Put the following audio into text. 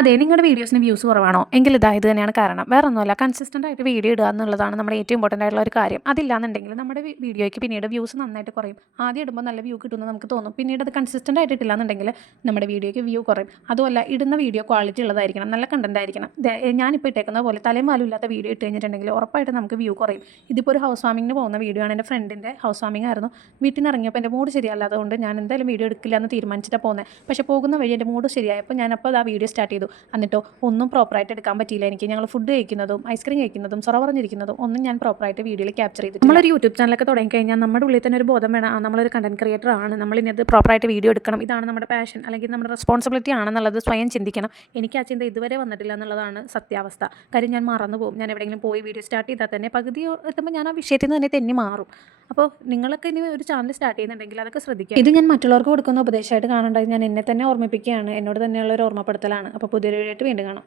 അതെ, നിങ്ങളുടെ വീഡിയോസിന് വ്യൂസ് കുറവാണോ? എങ്കിൽ ഇതാ ഇത് തന്നെയാണ് കാരണം. വേറൊന്നുമല്ല, കൺസിസ്റ്റന്റ് ആയിട്ട് വീഡിയോ ഇടുക എന്നുള്ളതാണ് നമ്മുടെ ഏറ്റവും ഇമ്പോർട്ടൻ്റ് ആയിട്ടുള്ള ഒരു കാര്യം. അതില്ലാന്നുണ്ടെങ്കിൽ നമ്മുടെ വീഡിയോയ്ക്ക് പിന്നീട് വ്യൂസ് നന്നായിട്ട് കുറയും. ആദ്യം ഇടുമ്പോൾ നല്ല വ്യൂ കിട്ടുമെന്ന് നമുക്ക് തോന്നും. പിന്നീട് അത് കൺസിസ്റ്റന്റ് ആയിട്ട് ഇട്ടില്ലാന്നുണ്ടെങ്കിൽ നമ്മുടെ വീഡിയോയ്ക്ക് വ്യൂ കുറയും. അതുമല്ല, ഇടുന്ന വീഡിയോ ക്വാളിറ്റി ഉള്ളതായിരിക്കണം, നല്ല കണ്ടന്റ് ആയിരിക്കണം. ഞാനിപ്പോൾ ഇട്ടേക്കുന്ന പോലെ തലയും വാലും ഇല്ലാത്ത വീഡിയോ ഇട്ട് കഴിഞ്ഞിട്ടുണ്ടെങ്കിൽ ഉറപ്പായിട്ട് നമുക്ക് വ്യൂ കുറയും. ഇതിപ്പോൾ ഒരു ഹൗസ് വാമിങ്ങിന് പോകുന്ന വീഡിയോ ആണ്. എൻ്റെ ഫ്രണ്ടിൻ്റെ ഹൗസ് വാമിംഗ് ആയിരുന്നു. വീട്ടിൽ നിന്ന് ഇറങ്ങിയപ്പോൾ എൻ്റെ മൂഡ് ശരിയല്ലാത്തതുകൊണ്ട് ഞാൻ എന്തായാലും വീഡിയോ എടുക്കില്ല എന്ന് തീരുമാനിച്ചിട്ടാണ് പോകുന്നത്. പക്ഷേ പോകുന്ന വഴി എൻ്റെ മൂഡ് ശരിയായപ്പോൾ ഞാനപ്പോൾ ആ വീഡിയോ സ്റ്റാർട്ട് ചെയ്തു. എന്നിട്ടോ ഒന്നും പ്രോപ്പറായിട്ട് എടുക്കാൻ പറ്റിയില്ല എനിക്ക്. ഞങ്ങൾ ഫുഡ് കഴിക്കുന്നതും ഐസ്ക്രീം കഴിക്കുന്നതും സൊറ പറഞ്ഞിരിക്കുന്നതും ഒന്നും ഞാൻ പ്രോപ്പറായിട്ട് വീഡിയോയിൽ ക്യാപ്ചർ ചെയ്തിട്ടില്ല. നമ്മളൊരു യൂട്യൂബ് ചാനലൊക്കെ തുടങ്ങിക്കഴിഞ്ഞാൽ നമ്മുടെ ഉള്ളിൽ തന്നെ ഒരു ബോധം വേണം, നമ്മളൊരു കണ്ടന്റ് ക്രിയേറ്റർ ആണ്, നമ്മളിന്നത് പ്രോപ്പറായിട്ട് വീഡിയോ എടുക്കണം, ഇതാണ് നമ്മുടെ പാഷൻ അല്ലെങ്കിൽ നമ്മുടെ റെസ്പോൺസിബിലിറ്റി ആണെന്നുള്ളത് സ്വയം ചിന്തിക്കണം. എനിക്ക് ആ ചിന്ത ഇതുവരെ വന്നിട്ടില്ല എന്നുള്ളതാണ് സത്യാവസ്ഥ. കാര്യം ഞാൻ മറന്നു പോകും. ഞാൻ എവിടെയെങ്കിലും പോയി വീഡിയോ സ്റ്റാർട്ട് ചെയ്താൽ തന്നെ പകുതി എത്തുമ്പോൾ ഞാൻ ആ വിഷയത്തിൽ നിന്ന് തന്നെ തെന്നി മാറും. അപ്പോൾ നിങ്ങളൊക്കെ ഇനി ഒരു ചാനൽ സ്റ്റാർട്ട് ചെയ്യുന്നുണ്ടെങ്കിൽ അതൊക്കെ ശ്രദ്ധിക്കുക. ഇത് ഞാൻ മറ്റുള്ളവർക്ക് കൊടുക്കുന്ന ഉപദേശമായിട്ട് കാണേണ്ടത് ഞാൻ എന്നെ തന്നെ ഓർമ്മിപ്പിക്കുകയാണ്, എന്നോട് തന്നെയുള്ള ഒരു ഓർമ്മപ്പെടുത്തലാണ്. അപ്പോൾ പുതിയൊരു വീഡിയോ ആയിട്ട് വീണ്ടും കാണാം.